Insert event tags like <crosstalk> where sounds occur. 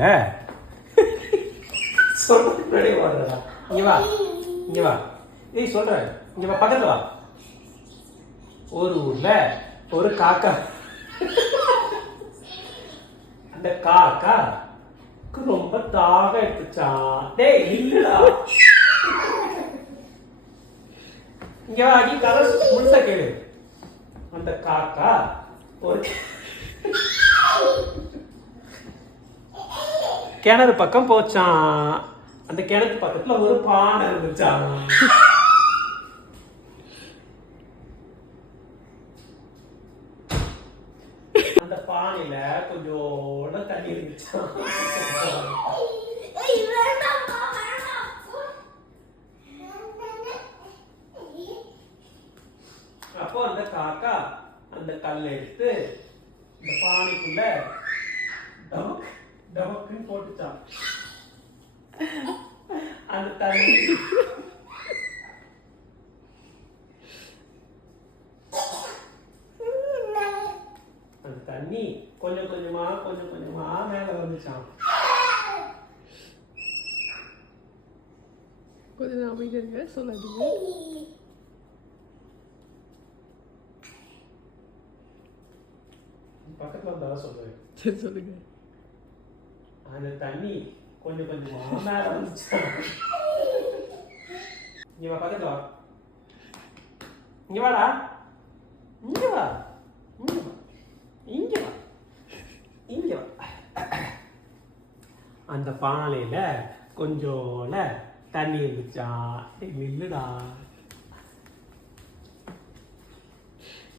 ஊர்ல <laughs> சொல்றதுக்கு முன்னாடி ஓடுறடா இங்க வா இங்க வா. ஏய் சொல்றேன் இங்க வா பக்கத்துல வா. ஒரு ஊர்ல ஒரு காக்கா. <laughs> அந்த காக்கா ரொம்ப தாகம் எடுத்துச்சான் டேய் இல்லடா இங்க வா நீ கதை முழுசா கேளு. அந்த காக்கா ஒரு கிணறு பக்கம் போச்சான் அந்த கிணத்து பக்கத்துல ஒரு பானை இருந்துச்சான் அந்த பானையில கொஞ்சோட தண்ணி இருந்துச்சான் அப்போ அந்த காக்கா அந்த கல்லை எடுத்து இந்த பானைக்குள்ள டமக்குன்னு போட்டுச்சான் <laughs> அந்த தண்ணி அந்த தண்ணி. கொஞ்சம் கொஞ்சமா கொஞ்சம் கொஞ்சமா மேல வந்துச்சான் கொஞ்சம் அமைதியா இருங்க சொல்லாதீங்க. பக்கத்துல வந்தா சொல்றேன். சரி சொல்லுங்க. அந்த தண்ணி கொஞ்சம் கொஞ்சம் மேல வந்துச்சு. இங்க வா பக்கத்துல வா. இங்க வாடா. இங்க வா. இங்க வா. இங்க வா. இங்க வா. அந்த பானையில கொஞ்சோல தண்ணி இருந்துச்சா? நில்லுடா.